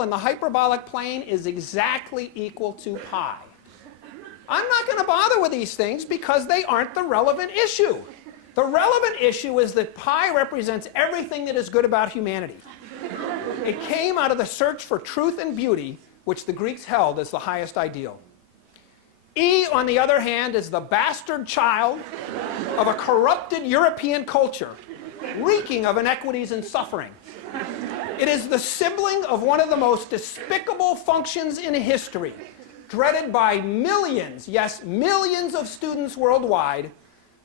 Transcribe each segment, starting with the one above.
angle in the hyperbolic plane is exactly equal to pi. I'm not going to bother with these things because they aren't the relevant issue. The relevant issue is that pi represents everything that is good about humanity. It came out of the search for truth and beauty, which the Greeks held as the highest ideal. E, on the other hand, is the bastard child of a corrupted European culture, reeking of inequities and suffering. It is the sibling of one of the most despicable functions in history, dreaded by millions, yes, millions of students worldwide.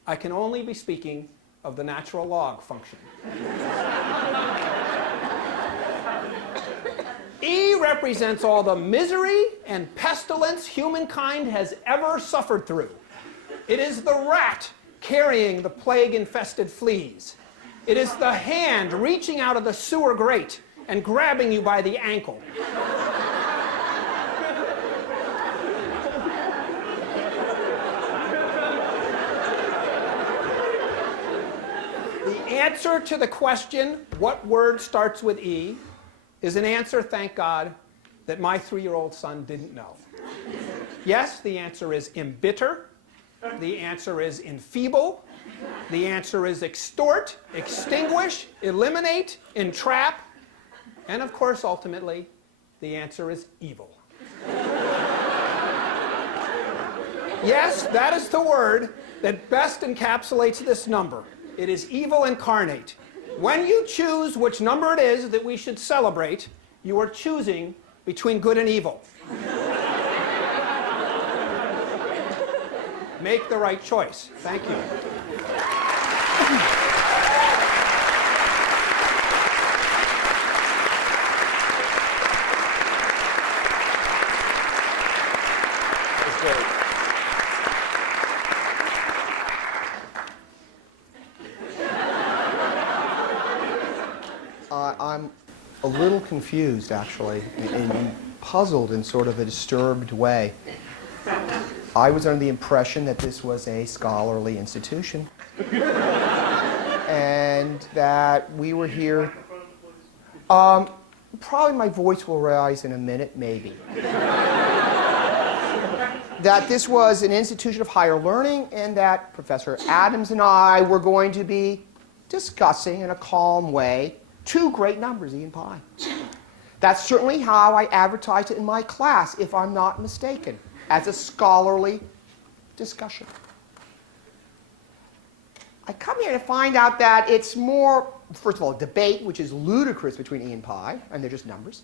I can only be speaking of the natural log function. E represents all the misery and pestilence humankind has ever suffered through. It is the rat carrying the plague-infested fleas. It is the hand reaching out of the sewer grate and grabbing you by the ankle. The answer to the question, what word starts with E, is an answer, thank God, that my 3-year-old son didn't know. Yes, the answer is embitter. The answer is enfeeble. The answer is extort, extinguish, eliminate, entrap. And of course, ultimately, the answer is evil. Yes, that is the word that best encapsulates this number. It is evil incarnate. When you choose which number it is that we should celebrate, you are choosing between good and evil. Make the right choice. Thank you. I'm a little confused, actually, and puzzled in sort of a disturbed way. I was under the impression that this was a scholarly institution and that we were here. Probably my voice will rise in a minute, maybe. That this was an institution of higher learning and that Professor Adams and I were going to be discussing in a calm way two great numbers, E and pi. That's certainly how I advertised it in my class, if I'm not mistaken, as a scholarly discussion. I come here to find out that it's more, first of all, a debate, which is ludicrous between E and pi, and they're just numbers.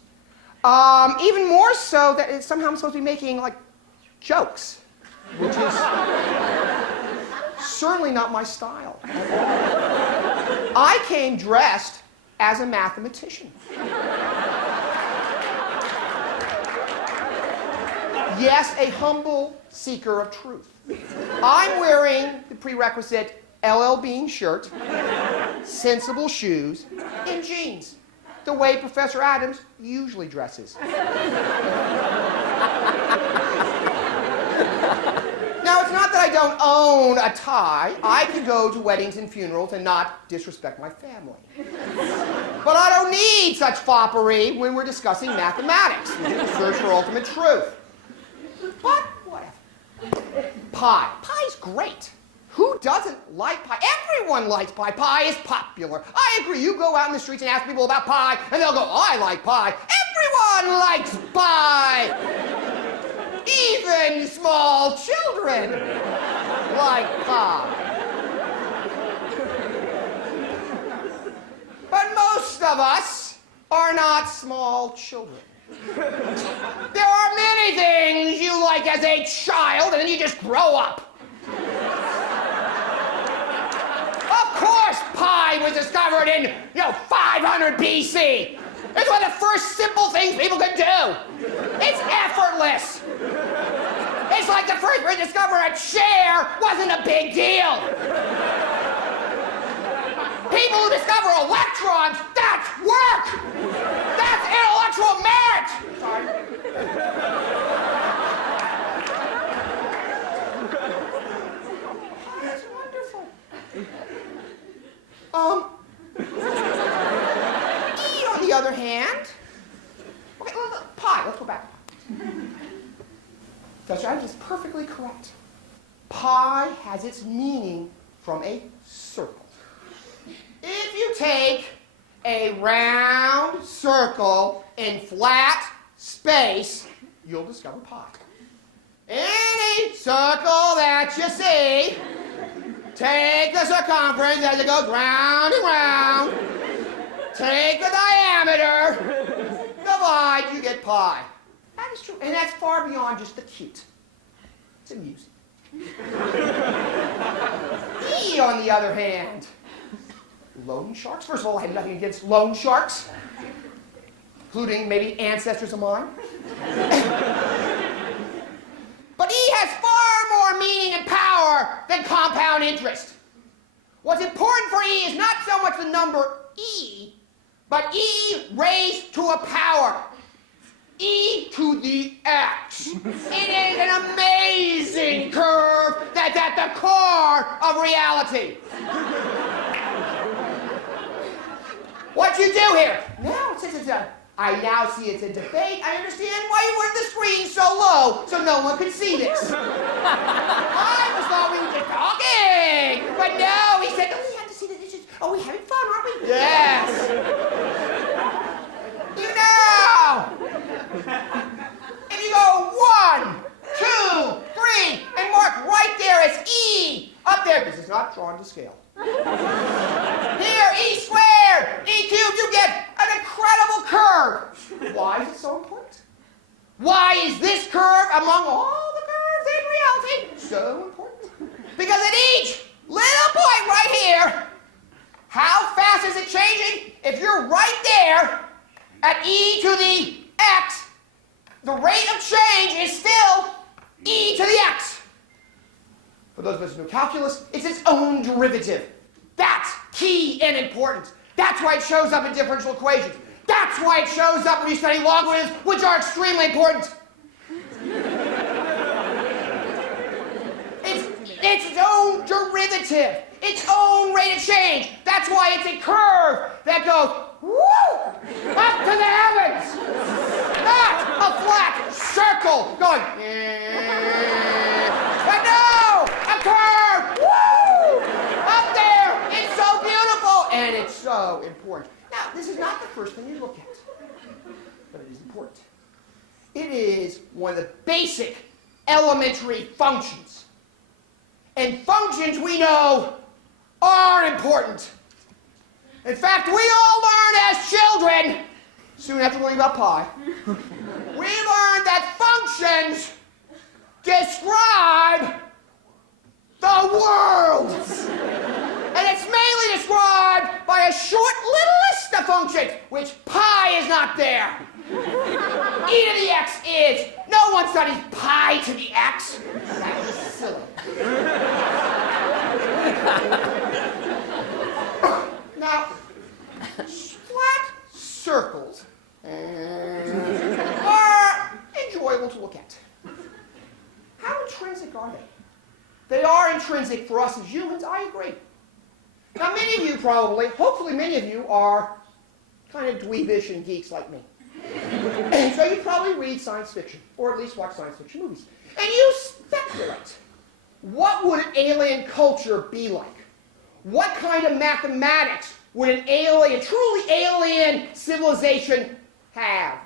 Even more so that it's somehow I'm supposed to be making, like, jokes, which is certainly not my style at all. I came dressed as a mathematician. Yes, a humble seeker of truth. I'm wearing the prerequisite LL Bean shirt, sensible shoes, and jeans, the way Professor Adams usually dresses. Now, it's not that I don't own a tie. I can go to weddings and funerals and not disrespect my family. But I don't need such foppery when we're discussing mathematics, the search for ultimate truth. But whatever. Pi. Pi's great. Who doesn't like pi? Everyone likes pi. Pi is popular. I agree. You go out in the streets and ask people about pi, and they'll go, oh, I like pi. Everyone likes pi. Even small children like pi. But most of us are not small children. There are many things you like as a child, and then you just grow up. Of course, pi was discovered in, 500 BC. It's one of the first simple things people could do. It's effortless. It's like the first person to discover a chair wasn't a big deal. People who discover electrons, that's work. That's intellectual merit. Sorry. That's wonderful. E, on the other hand, okay, pi. Let's go back. Dr. Adams is perfectly correct. Pi has its meaning from a circle. If you take a round circle in flat space, you'll discover pi. Any circle that you see, take the circumference as it goes round and round, take the diameter, divide, you get pi. That is true. And that's far beyond just the cute. It's amusing. E, on the other hand, loan sharks. First of all, I have nothing against loan sharks, including maybe ancestors of mine. But E has far more meaning and power than compound interest. What's important for E is not so much the number E, but E raised to a power. E to the x. It is an amazing curve that's at the core of reality. What you do here? Now, since it's I now see it's a debate, I understand why you wanted the screen so low so no one could see this. I just thought we were just talking. But no, he said, oh, we have to see this. Oh, we're having fun, aren't we? Yes. You know. If you go 1, 2, 3, and mark right there as E, up there, this is not drawn to scale. Here, E squared, E cubed, you get an incredible curve. Why is it so important? Why is this curve among all the curves in reality so important? Because at each little point right here, how fast is it changing? If you're right there at E to the x, the rate of change is still E to the x. For those of us who know calculus, it's its own derivative. That's key and important. That's why it shows up in differential equations. That's why it shows up when you study logarithms, which are extremely important. It's its own derivative, its own rate of change. That's why it's a curve that goes woo, up to the heavens. Not a flat circle going, but no, a curve, woo, up there. It's so beautiful and it's so important. Now, this is not the first thing you look at, but it is important. It is one of the basic elementary functions. And functions we know are important. In fact, we all learned as children, soon after learning about pi, we learned that functions describe the world. And it's mainly described by a short little list of functions, which pi is not there. E to the x is. No one studies pi to the x. That was silly. Now, flat circles are enjoyable to look at. How intrinsic are they? They are intrinsic for us as humans, I agree. Now, many of you probably, hopefully many of you are kind of dweebish and geeks like me. And so you probably read science fiction, or at least watch science fiction movies. And you speculate. What would an alien culture be like? What kind of mathematics would an alien, truly alien civilization have?